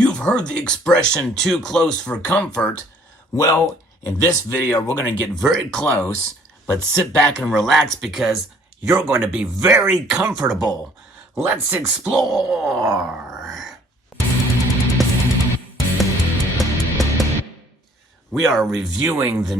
You've heard the expression too close for comfort. Well, in this video, we're going to get very close, but sit back and relax because you're going to be very comfortable. Let's explore. We are reviewing the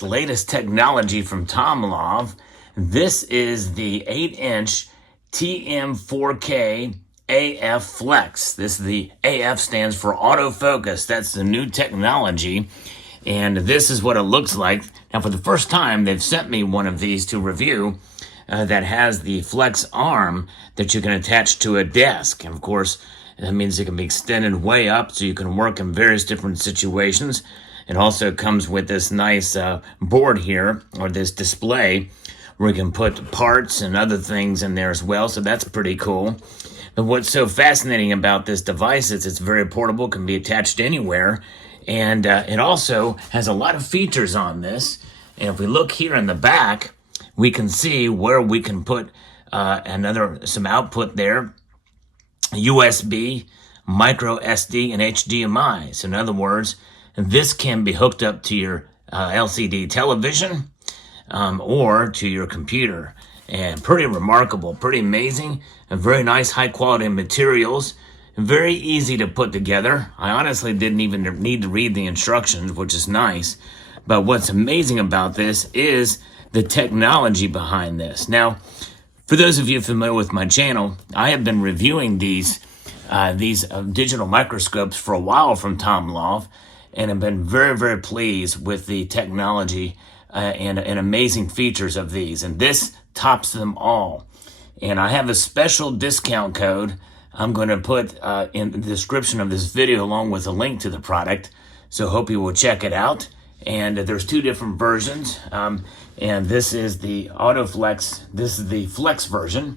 latest technology from Tomlov. This is the 8-inch TM4K AF Flex. This is the AF stands for Autofocus. That's the new technology. And this is what it looks like. Now, for the first time, they've sent me one of these to review that has the flex arm that you can attach to a desk. And of course, that means it can be extended way up so you can work in various different situations. It also comes with this nice board here, or this display, where you can put parts and other things in there as well. So that's pretty cool. But what's so fascinating about this device is it's very portable, can be attached anywhere. And it also has a lot of features on this. And if we look here in the back, we can see where we can put some output there. USB, micro SD, and HDMI. So in other words, this can be hooked up to your LCD television or to your computer. And pretty remarkable, pretty amazing, and very nice high quality materials. Very easy to put together. I honestly didn't even need to read the instructions, which is nice. But what's amazing about this is the technology behind this. Now, for those of you familiar with my channel, I have been reviewing these digital microscopes for a while from Tomlov, and have been very, very pleased with the technology and amazing features of these. And this tops them all. And I have a special discount code I'm going to put in the description of this video along with a link to the product. So hope you will check it out. And there's two different versions. And this is the AutoFlex. This is the Flex version.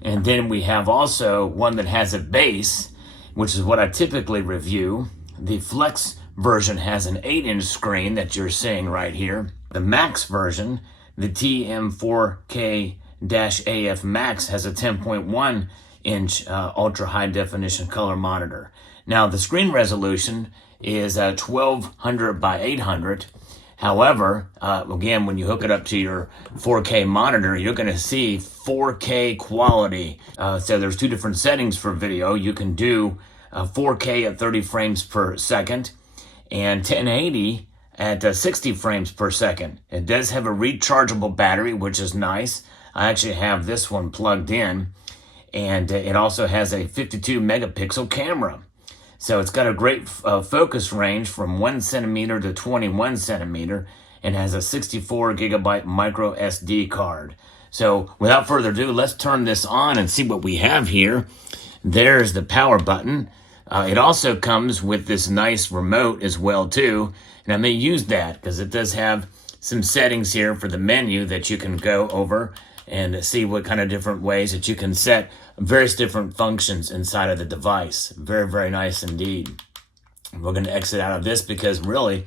And then we have also one that has a base, which is what I typically review. The Flex version has an 8-inch screen that you're seeing right here. The Max version, the TM4K-AF Max, has a 10.1-inch ultra high definition color monitor. Now the screen resolution is 1200 by 800. However, again, when you hook it up to your 4K monitor, you're going to see 4K quality. So there's two different settings for video. You can do 4K at 30 frames per second and 1080 at 60 frames per second. It does have a rechargeable battery, which is nice. I actually have this one plugged in, and it also has a 52 megapixel camera. So it's got a great focus range from 1 centimeter to 21 centimeter, and has a 64 gigabyte micro SD card. So without further ado, let's turn this on and see what we have here. There's the power button. It also comes with this nice remote as well too, and I may use that because it does have some settings here for the menu that you can go over and see what kind of different ways that you can set various different functions inside of the device. Very, very nice indeed. We're going to exit out of this because really,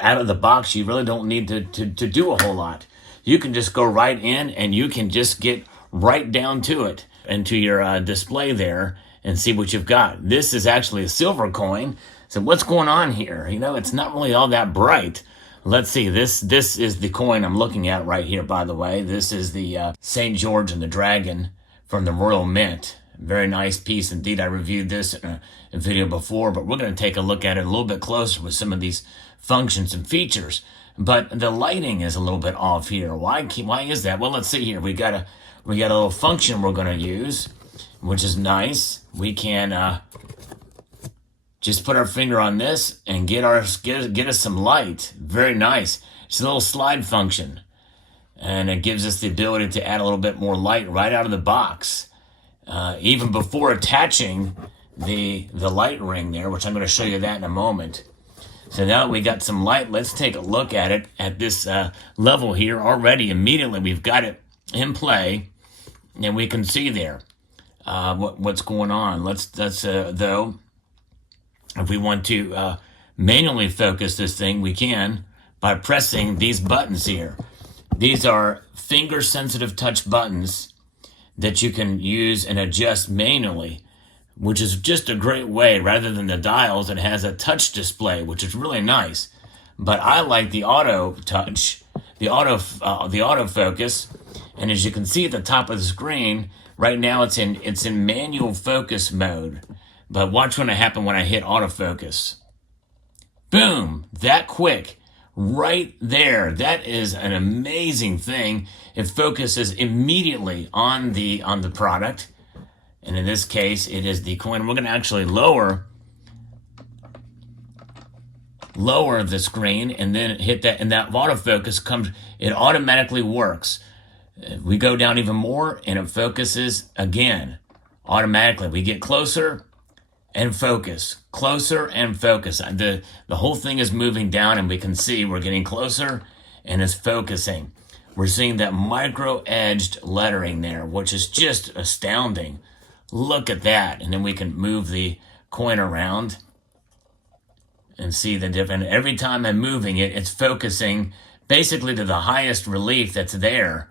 out of the box, you really don't need to do a whole lot. You can just go right in and you can just get right down to it and to your display there and see what you've got. This is actually a silver coin. So what's going on here? You know, it's not really all that bright. Let's see, this is the coin I'm looking at right here, by the way. This is the St. George and the Dragon from the Royal Mint. Very nice piece indeed. I reviewed this in a video before, but we're going to take a look at it a little bit closer with some of these functions and features. But the lighting is a little bit off here. Why is that? Well, let's see here. We got a little function we're going to use, which is nice. We can just put our finger on this and get us some light. Very nice. It's a little slide function, and it gives us the ability to add a little bit more light right out of the box, even before attaching the light ring there, which I'm going to show you that in a moment. So now we got some light. Let's take a look at it at this level here already. Immediately we've got it in play, and we can see there what's going on. Let's though, if we want to manually focus this thing, we can by pressing these buttons here. These are finger-sensitive touch buttons that you can use and adjust manually which is just a great way. Rather than the dials, it has a touch display, which is really nice. But I like the auto touch, the autofocus. And as you can see at the top of the screen, right now it's in manual focus mode. But watch what happens when I hit autofocus. Boom, that quick, right there. That is an amazing thing. It focuses immediately on the product. And in this case, it is the coin. We're going to actually lower the screen and then hit that, and that autofocus comes, it automatically works. We go down even more and it focuses again automatically. We get closer and focus, closer and focus. The whole thing is moving down and we can see we're getting closer and it's focusing. We're seeing that micro-edged lettering there, which is just astounding. Look at that. And then we can move the coin around and see the difference. Every time I'm moving it, it's focusing basically to the highest relief that's there.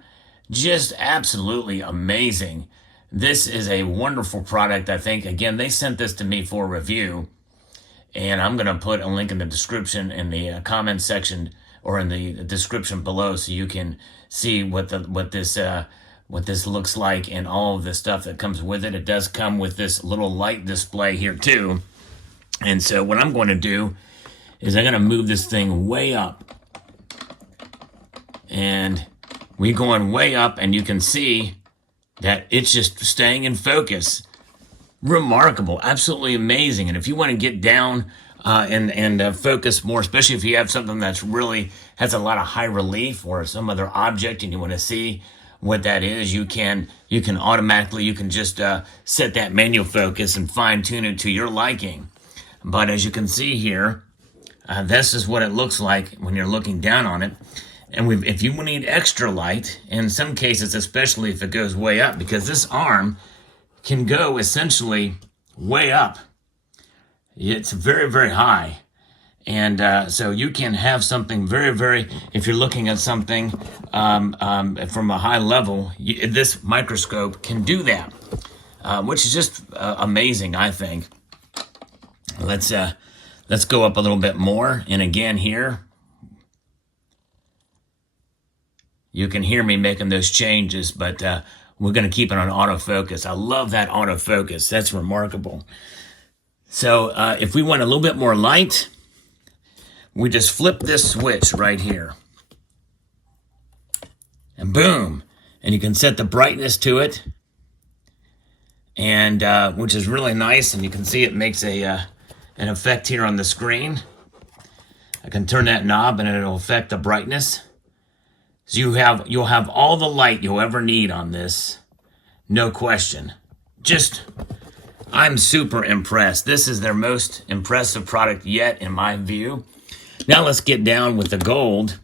Just absolutely amazing. This is a wonderful product. I think, again, they sent this to me for review, and I'm going to put a link in the description, in the comment section, or in the description below, so you can see what this looks like and all of the stuff that comes with it. It does come with this little light display here too. And so what I'm going to do is I'm going to move this thing way up. And we're going way up, and you can see that it's just staying in focus. Remarkable, absolutely amazing. And if you want to get down and focus more, especially if you have something that's really has a lot of high relief or some other object and you want to see what that is, you can automatically, you can just set that manual focus and fine tune it to your liking. But as you can see here, this is what it looks like when you're looking down on it. And if you need extra light, in some cases, especially if it goes way up, because this arm can go essentially way up. It's very, very high. And so you can have something very, very, if you're looking at something from a high level, this microscope can do that, which is just amazing, I think. Let's go up a little bit more. And again here, you can hear me making those changes, but we're going to keep it on autofocus. I love that autofocus. That's remarkable. So if we want a little bit more light, we just flip this switch right here. And boom. And you can set the brightness to it, and which is really nice. And you can see it makes an effect here on the screen. I can turn that knob and it'll affect the brightness. So you'll have all the light you'll ever need on this, no question. I'm super impressed. This is their most impressive product yet, in my view. Now let's get down with the gold.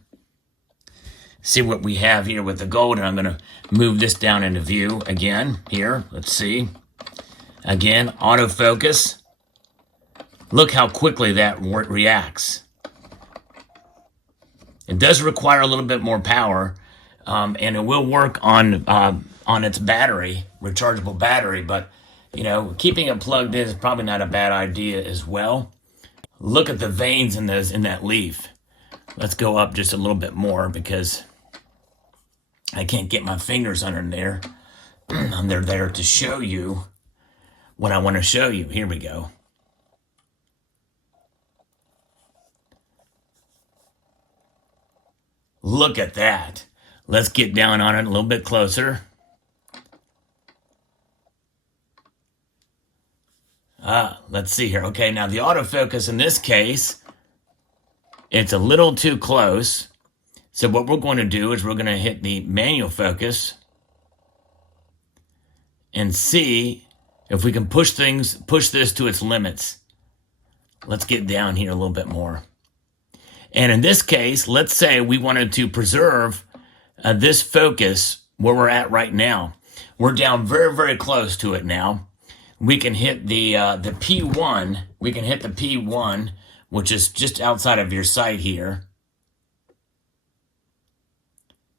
See what we have here with the gold, and I'm going to move this down into view again here. Let's see. Again, autofocus. Look how quickly that reacts. It does require a little bit more power, and it will work on its battery, rechargeable battery, but keeping it plugged in is probably not a bad idea as well. Look at the veins in that leaf. Let's go up just a little bit more because I can't get my fingers under there. They're there to show you what I want to show you. Here we go. Look at that. Let's get down on it a little bit closer. Let's see here. Okay, now the autofocus in this case, it's a little too close. So what we're going to do is we're going to hit the manual focus and see if we can push this to its limits. Let's get down here a little bit more. And in this case, let's say we wanted to preserve this focus where we're at right now. We're down very, very close to it now. We can hit the P1. We can hit the P1, which is just outside of your sight here.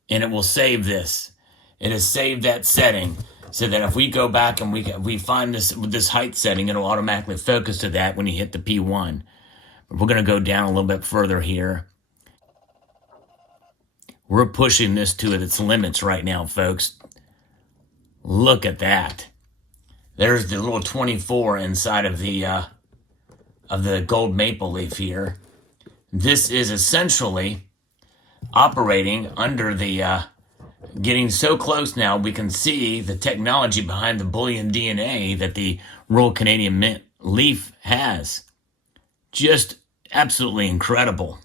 And it will save this. It has saved that setting. so that if we go back and we find this with this height setting, it'll automatically focus to that when you hit the P1. But we're going to go down a little bit further here. We're pushing this to its limits right now, folks. Look at that. There's the little 24 inside of the gold maple leaf here. This is essentially operating under the, getting so close now, we can see the technology behind the bullion DNA that the Royal Canadian Mint leaf has. Just absolutely incredible.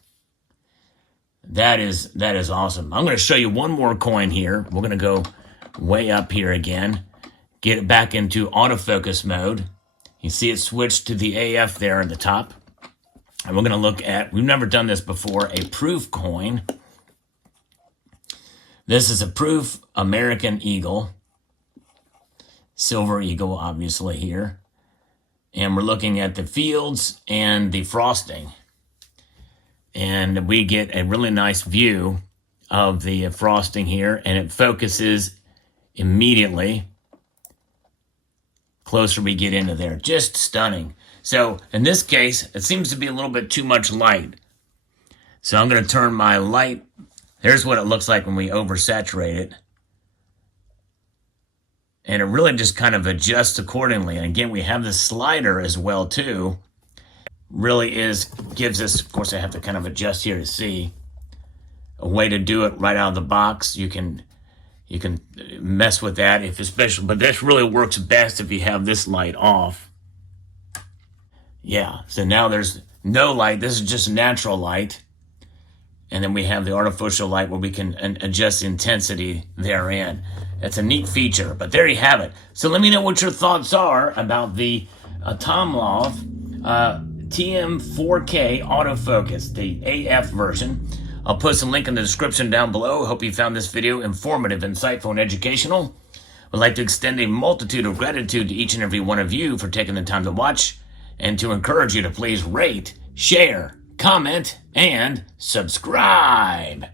That is awesome. I'm going to show you one more coin here. We're going to go way up here again. Get it back into autofocus mode. You see it switched to the AF there at the top. And we're going to look at, we've never done this before, a proof coin. This is a proof American Eagle. Silver Eagle, obviously, here. And we're looking at the fields and the frosting. And we get a really nice view of the frosting here, and it focuses immediately closer we get into there. Just stunning. So in this case, it seems to be a little bit too much light. So I'm going to turn my light. Here's what it looks like when we oversaturate it. And it really just kind of adjusts accordingly. And again, we have the slider as well too. Really gives us, of course I have to kind of adjust here to see a way to do it right out of the box. You can mess with that if especially, but this really works best if you have this light off. Yeah, so now there's no light. This is just natural light. And then we have the artificial light where we can adjust the intensity therein. It's a neat feature, but there you have it. So let me know what your thoughts are about the Tomlov TM4K autofocus, the AF version. I'll put some link in the description down below. Hope you found this video informative, insightful, and educational. I'd like to extend a multitude of gratitude to each and every one of you for taking the time to watch, and to encourage you to please rate, share, comment, and subscribe.